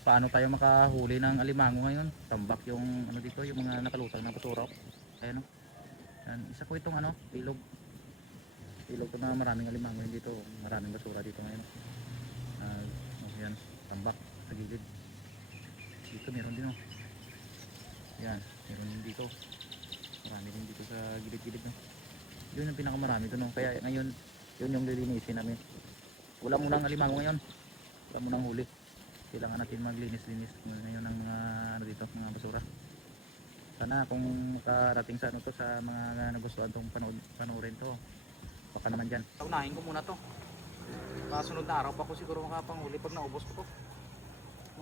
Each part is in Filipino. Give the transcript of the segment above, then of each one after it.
paano tayo makahuli ng alimango ngayon. Tambak yung ano dito, yung mga nakalutang na basura. Ayan o. Yan, isa po itong ano, ilog. Ilog to na maraming alimango yun dito. Maraming basura dito ngayon. Yan, tambak sa gilid. Dito meron din o. Yan, meron din dito. Marami din dito sa gilid-gilid no. Yun yung pinakamarami doon no. Kaya ngayon, yun yung lilinisin namin. Wala munang alimango ngayon. Wala munang huli. Kailangan natin maglinis-linis ngayon ng mga ano dito, mga basura. Sana kung makarating sa ano to sa mga nagustuhan tong panoorin to. Baka naman diyan. Unahin ko muna to. Pasunod na araw pa ko siguro makapanghuli pag naubos ko to.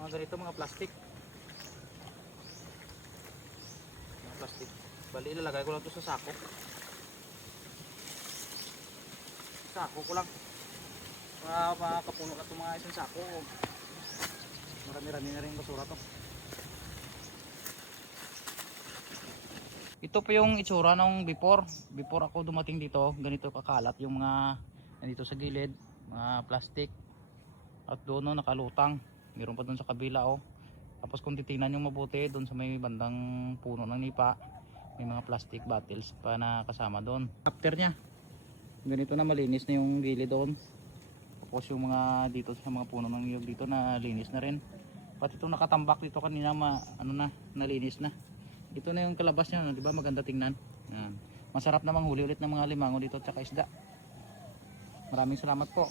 Mga ganito, mga plastic. Mga plastic. Bali ilalagay ko lang to sa sako. Sako ko lang. Makapuno na itong mga isang sako. Marami-rami na rin basura to. Ito po yung itsura nung before ako dumating dito. Ganito kakalat yung mga nandito sa gilid, mga plastic. At doon no, nakalutang. Meron pa doon sa kabila oh. Tapos kung titingnan nyo mabuti doon sa may bandang puno ng nipa, may mga plastic bottles pa na kasama doon. After nya, ganito na malinis na yung gilid doon. Tapos yung mga dito sa mga puno ng niyog dito na linis na rin. Pati itong nakatambak dito kanina nalinis na. Ito na yung kalabas niya, di ba? Maganda tingnan. Yan. Masarap namang huli ulit ng mga limango dito at saka isda. Maraming salamat po.